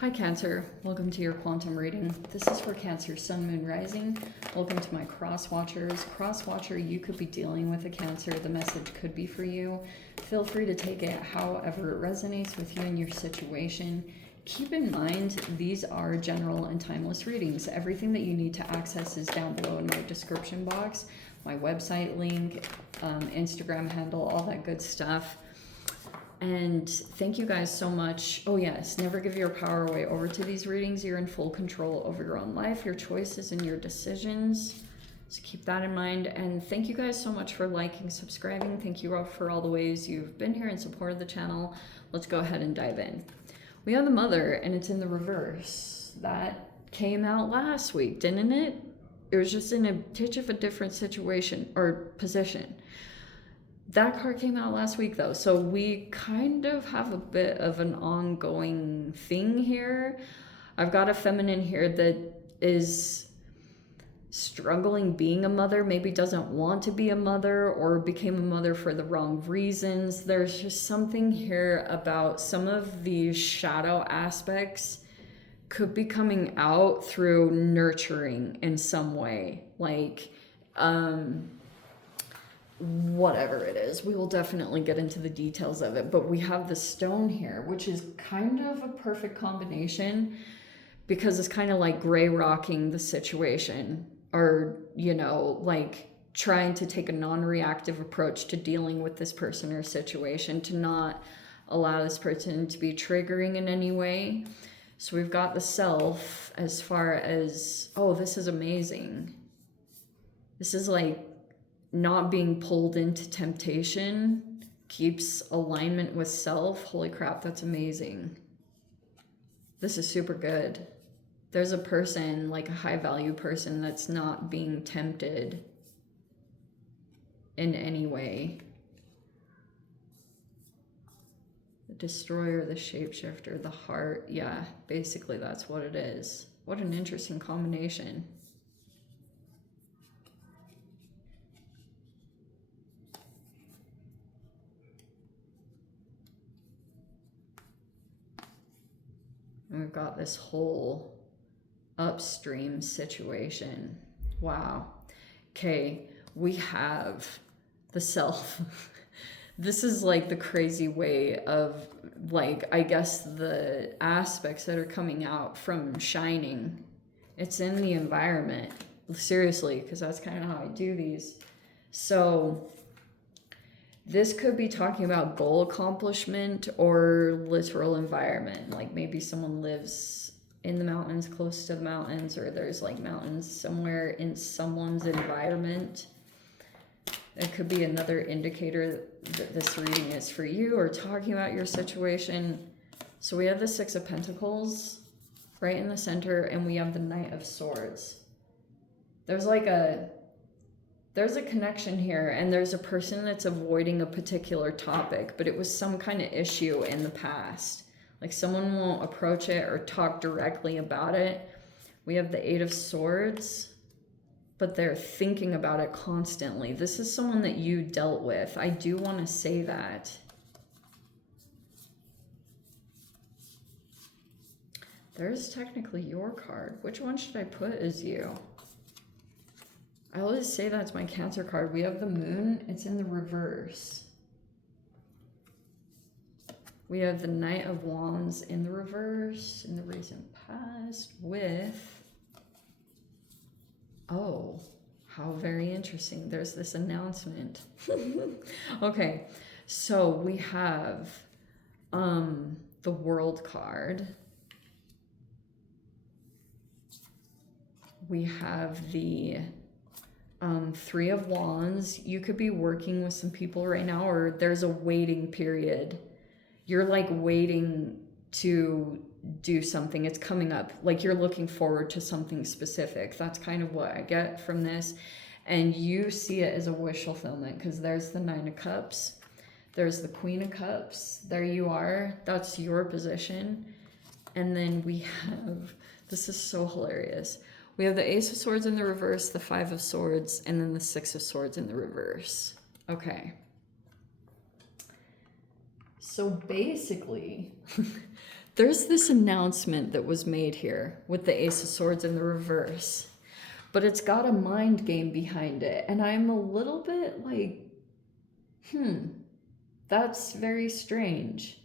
Hi Cancer, welcome to your quantum reading. This is for Cancer, Sun, Moon, Rising. Welcome to my cross watchers. Cross watcher, you could be dealing with a Cancer. The message could be for you. Feel free to take it however it resonates with you and your situation. Keep in mind, these are general and timeless readings. Everything that you need to access is down below in my description box. My website link, Instagram handle, all that good stuff. And thank you guys so much. Oh yes, never give your power away over to these readings. You're in full control over your own life, your choices, and your decisions. So keep that in mind. And thank you guys so much for liking, subscribing. Thank you for all the ways you've been here and supported the channel. Let's go ahead and dive in. We have the Mother, and it's in the reverse. That came out last week, didn't it? It was just in a titch of a different situation or position. That card came out last week though, so we kind of have a bit of an ongoing thing here. I've got a feminine here that is struggling being a mother, maybe doesn't want to be a mother or became a mother for the wrong reasons. There's just something here about some of these shadow aspects could be coming out through nurturing in some way, like whatever it is. We will definitely get into the details of it, but we have the stone here, which is kind of a perfect combination because it's kind of like gray rocking the situation, or, you know, like trying to take a non-reactive approach to dealing with this person or situation, to not allow this person to be triggering in any way. So we've got the Self as far as, oh, this is amazing. This is like not being pulled into temptation, keeps alignment with self. Holy crap, that's amazing. This is super good. There's a person, like a high value person, that's not being tempted in any way. The Destroyer, the Shapeshifter, the Heart. Yeah, basically that's what it is. What an interesting combination. And we've got this whole upstream situation. Wow. Okay, we have the Self. This is like the crazy way of, like, I guess the aspects that are coming out from Shining. It's in the environment. Seriously, because that's kind of how I do these. So this could be talking about goal accomplishment or literal environment. Like maybe someone lives in the mountains, close to the mountains, or there's like mountains somewhere in someone's environment. It could be another indicator that this reading is for you or talking about your situation. So we have the Six of Pentacles right in the center, and we have the Knight of Swords. There's a connection here, and there's a person that's avoiding a particular topic, but it was some kind of issue in the past. Like someone won't approach it or talk directly about it. We have the Eight of Swords, but they're thinking about it constantly. This is someone that you dealt with. I do want to say that. There's technically your card. Which one should I put as you? I always say that's my Cancer card. We have the Moon. It's in the reverse. We have the Knight of Wands in the reverse in the recent past with... Oh, how very interesting. There's this announcement. Okay, so we have the World card. We have the Three of Wands. You could be working with some people right now, or there's a waiting period. You're like waiting to do something. It's coming up. Like you're looking forward to something specific. That's kind of what I get from this. And you see it as a wish fulfillment because there's the Nine of Cups. There's the Queen of Cups. There you are. That's your position. And then we have, this is so hilarious. We have the Ace of Swords in the reverse, the Five of Swords, and then the Six of Swords in the reverse. Okay. So basically, There's this announcement that was made here with the Ace of Swords in the reverse, but it's got a mind game behind it. And I'm a little bit like, that's very strange.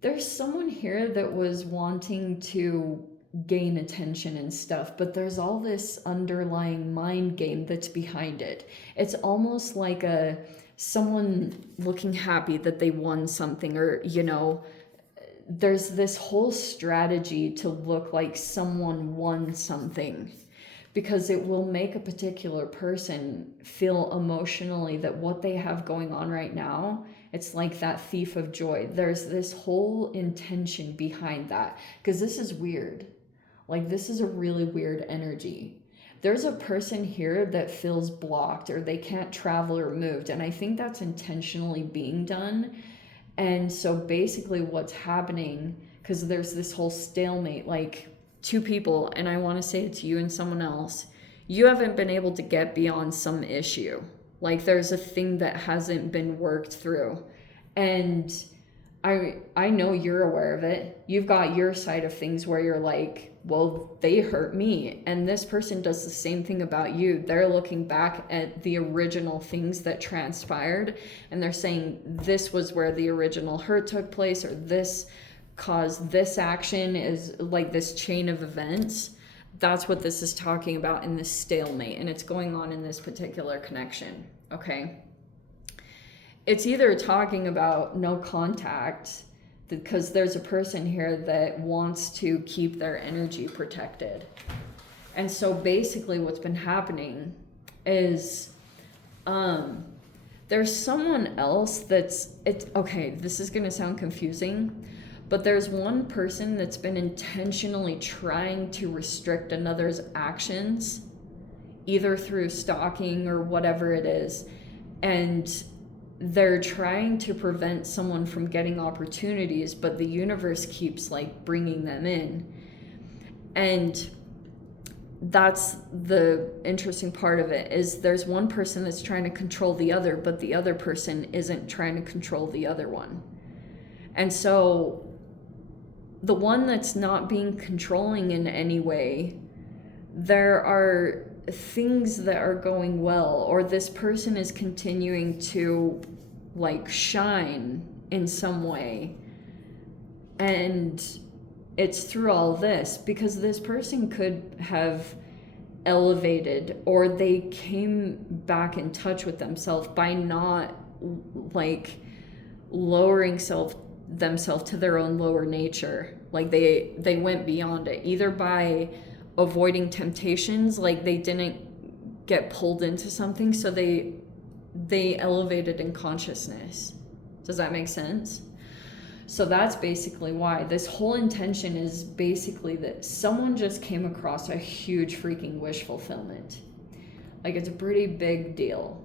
There's someone here that was wanting to gain attention and stuff, but there's all this underlying mind game that's behind it. It's almost like someone looking happy that they won something, or, you know, there's this whole strategy to look like someone won something, because it will make a particular person feel emotionally that what they have going on right now, it's like that thief of joy. There's this whole intention behind that, because this is weird. Like, this is a really weird energy. There's a person here that feels blocked, or they can't travel or moved, and I think that's intentionally being done. And so basically what's happening, because there's this whole stalemate, like, two people, and I want to say it's you and someone else, you haven't been able to get beyond some issue. Like, there's a thing that hasn't been worked through. And I know you're aware of it. You've got your side of things where you're like, well, they hurt me. And this person does the same thing about you. They're looking back at the original things that transpired, and they're saying this was where the original hurt took place, or this caused this action, is like this chain of events. That's what this is talking about in this stalemate, and it's going on in this particular connection, okay? It's either talking about no contact, because there's a person here that wants to keep their energy protected. And so basically what's been happening is there's someone else okay, this is going to sound confusing, but there's one person that's been intentionally trying to restrict another's actions, either through stalking or whatever it is, and they're trying to prevent someone from getting opportunities, but the universe keeps like bringing them in. And that's the interesting part of it, is there's one person that's trying to control the other, but the other person isn't trying to control the other one. And so the one that's not being controlling in any way, there are things that are going well, or this person is continuing to like shine in some way, and it's through all this, because this person could have elevated, or they came back in touch with themselves by not like lowering themselves to their own lower nature. Like they went beyond it, either by avoiding temptations, like they didn't get pulled into something, so they elevated in consciousness. Does that make sense? So that's basically why this whole intention is basically that someone just came across a huge freaking wish fulfillment. Like, it's a pretty big deal.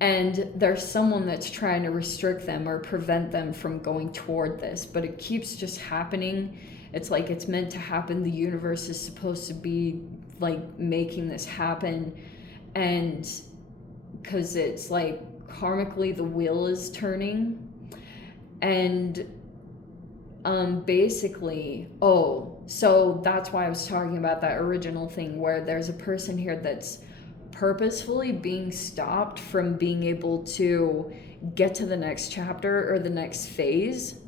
And there's someone that's trying to restrict them or prevent them from going toward this, but it keeps just happening. It's like it's meant to happen. The universe is supposed to be like making this happen. And because it's like karmically the wheel is turning. And basically, so that's why I was talking about that original thing where there's a person here that's purposefully being stopped from being able to get to the next chapter or the next phase.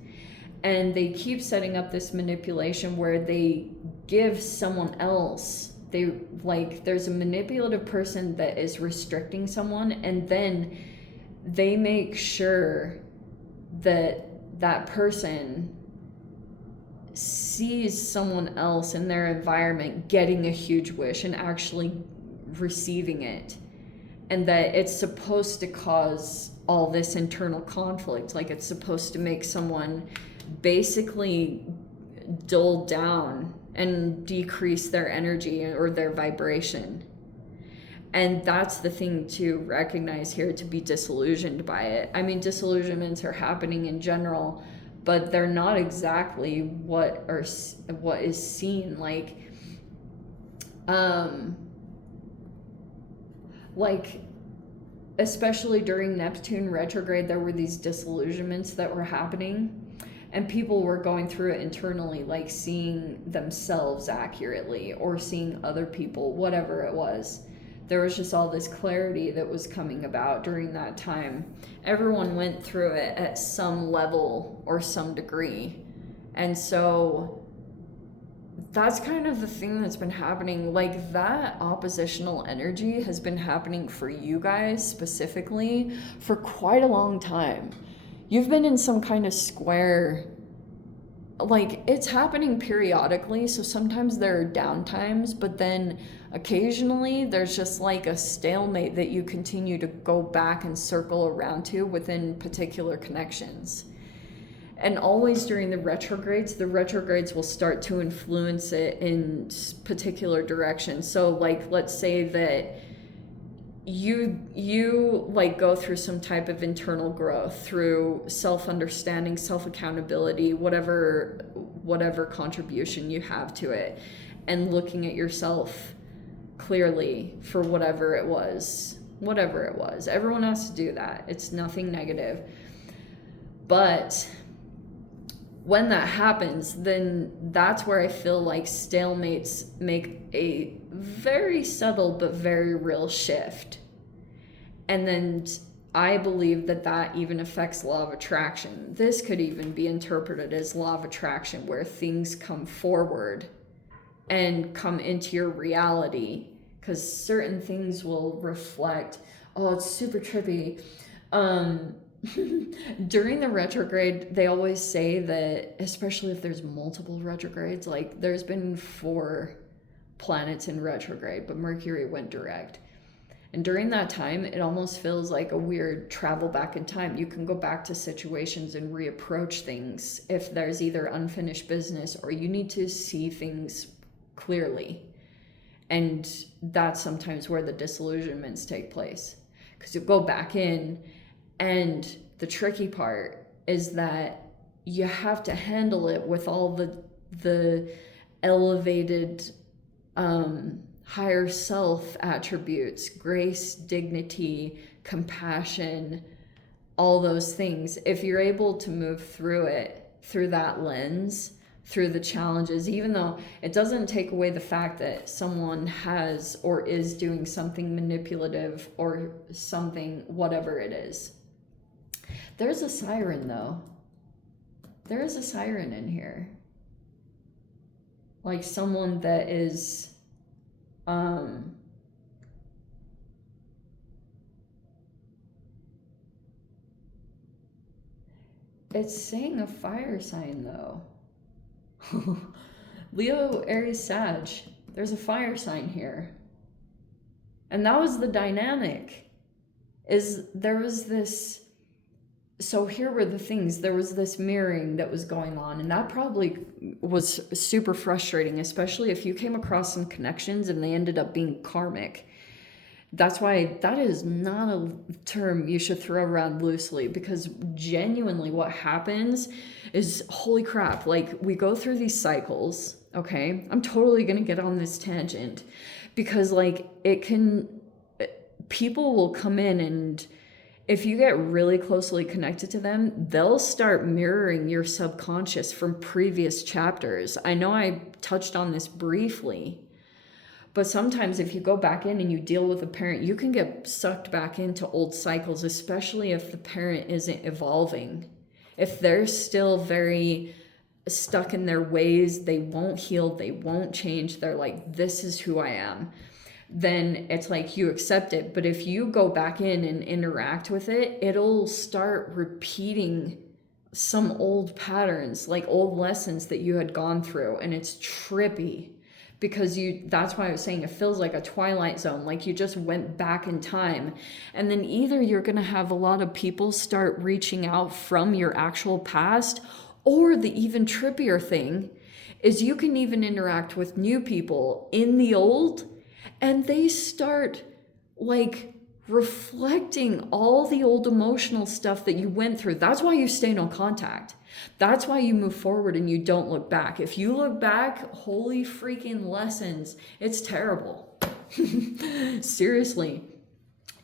And they keep setting up this manipulation where they give someone else, there's a manipulative person that is restricting someone, and then they make sure that that person sees someone else in their environment getting a huge wish and actually receiving it, and that it's supposed to cause all this internal conflict. Like, it's supposed to make someone basically dull down and decrease their energy or their vibration. And that's the thing to recognize here, to be disillusioned by it. I mean, disillusionments are happening in general, but they're not exactly what is seen. Like, especially during Neptune retrograde, there were these disillusionments that were happening. And people were going through it internally, like seeing themselves accurately or seeing other people, whatever it was. There was just all this clarity that was coming about during that time. Everyone went through it at some level or some degree. And so that's kind of the thing that's been happening. Like, that oppositional energy has been happening for you guys specifically for quite a long time. You've been in some kind of square. Like, it's happening periodically, so sometimes there are downtimes, but then occasionally there's just like a stalemate that you continue to go back and circle around to within particular connections. And always during the retrogrades will start to influence it in particular directions. So like, let's say that you like go through some type of internal growth through self-understanding, self-accountability, whatever contribution you have to it, and looking at yourself clearly for whatever it was. Everyone has to do that. It's nothing negative. But when that happens, then that's where I feel like stalemates make a very subtle but very real shift. And then I believe that even affects law of attraction. This could even be interpreted as law of attraction, where things come forward and come into your reality, because certain things will reflect. Oh, it's super trippy. During the retrograde, they always say that, especially if there's multiple retrogrades, like there's been 4 planets in retrograde, but Mercury went direct. And during that time, it almost feels like a weird travel back in time. You can go back to situations and reapproach things if there's either unfinished business or you need to see things clearly. And that's sometimes where the disillusionments take place, because you go back in. And the tricky part is that you have to handle it with all the elevated higher self attributes, grace, dignity, compassion, all those things. If you're able to move through it, through that lens, through the challenges, even though it doesn't take away the fact that someone has or is doing something manipulative or something, whatever it is. There's a siren, though. There is a siren in here. Like someone that is, it's saying a fire sign, though. Leo, Aries, Sag. There's a fire sign here. And that was the dynamic. There was this... So here were the things. There was this mirroring that was going on, and that probably was super frustrating, especially if you came across some connections and they ended up being karmic. That's why that is not a term you should throw around loosely, because genuinely what happens is, holy crap, like we go through these cycles, okay? I'm totally going to get on this tangent because like people will come in, and if you get really closely connected to them, they'll start mirroring your subconscious from previous chapters. I know I touched on this briefly, but sometimes if you go back in and you deal with a parent, you can get sucked back into old cycles, especially if the parent isn't evolving. If they're still very stuck in their ways, they won't heal, they won't change, they're like, this is who I am, then it's like you accept it. But if you go back in and interact with it, it'll start repeating some old patterns, like old lessons that you had gone through. And it's trippy because that's why I was saying it feels like a twilight zone, like you just went back in time. And then either you're going to have a lot of people start reaching out from your actual past, or the even trippier thing is you can even interact with new people in the old, and they start like reflecting all the old emotional stuff that you went through. That's why you stay no contact. That's why you move forward and you don't look back. If you look back, holy freaking lessons, it's terrible. Seriously.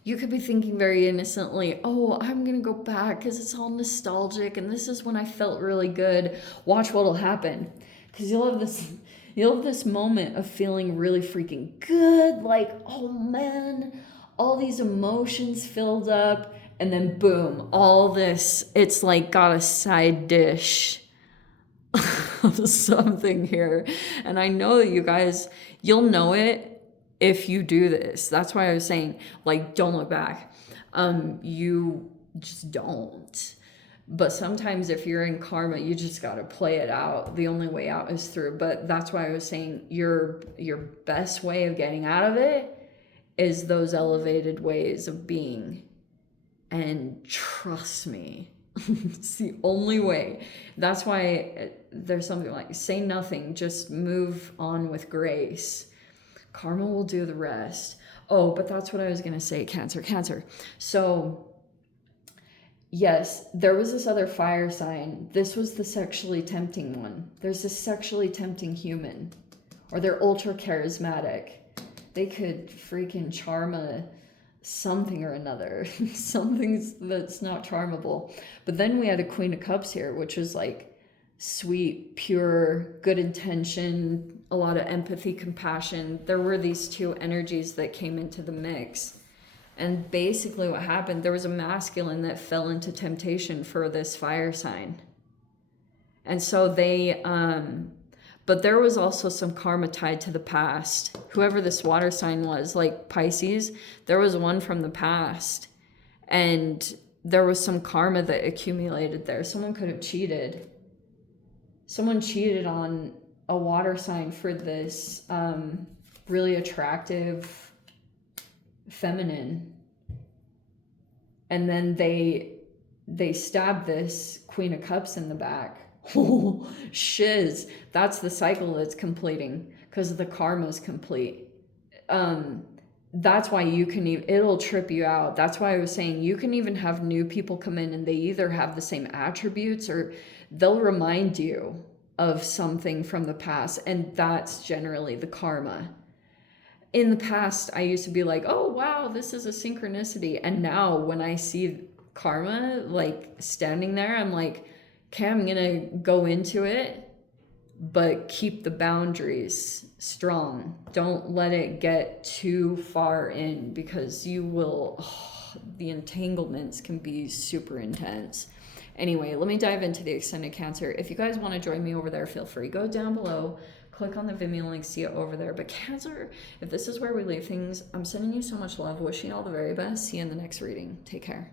You could be thinking very innocently, oh, I'm going to go back because it's all nostalgic and this is when I felt really good. Watch what'll happen. Because you'll have this moment of feeling really freaking good. Like, oh man, all these emotions filled up. And then boom, all this, it's like got a side dish of something here. And I know that you guys, you'll know it if you do this. That's why I was saying, like, don't look back. You just don't. But sometimes if you're in karma, you just got to play it out. The only way out is through. But that's why I was saying your best way of getting out of it is those elevated ways of being. And trust me, it's the only way. That's why there's something like, say nothing, just move on with grace. Karma will do the rest. Oh, but that's what I was going to say, Cancer. So, yes, there was this other fire sign. This was the sexually tempting one. There's this sexually tempting human. Or they're ultra charismatic. They could freaking charm something or another, something that's not charmable. But then we had a Queen of Cups here, which was like sweet, pure, good intention, a lot of empathy, compassion. There were these two energies that came into the mix. And basically what happened, there was a masculine that fell into temptation for this fire sign. And so they, but there was also some karma tied to the past. Whoever this water sign was, like Pisces, there was one from the past. And there was some karma that accumulated there. Someone could have cheated. Someone cheated on a water sign for this really attractive feminine. And then they stabbed this Queen of Cups in the back. Oh, shiz. That's the cycle that's completing because the karma is complete. That's why you can it'll trip you out. That's why I was saying you can even have new people come in and they either have the same attributes or they'll remind you of something from the past. And that's generally the karma. In the past, I used to be like, oh, wow, this is a synchronicity. And now when I see karma, like standing there, I'm like, okay, I'm going to go into it, but keep the boundaries strong. Don't let it get too far in because you will, the entanglements can be super intense. Anyway, let me dive into the extended Cancer. If you guys want to join me over there, feel free. Go down below, click on the Vimeo link, see it over there. But Cancer, if this is where we leave things, I'm sending you so much love, wishing you all the very best. See you in the next reading. Take care.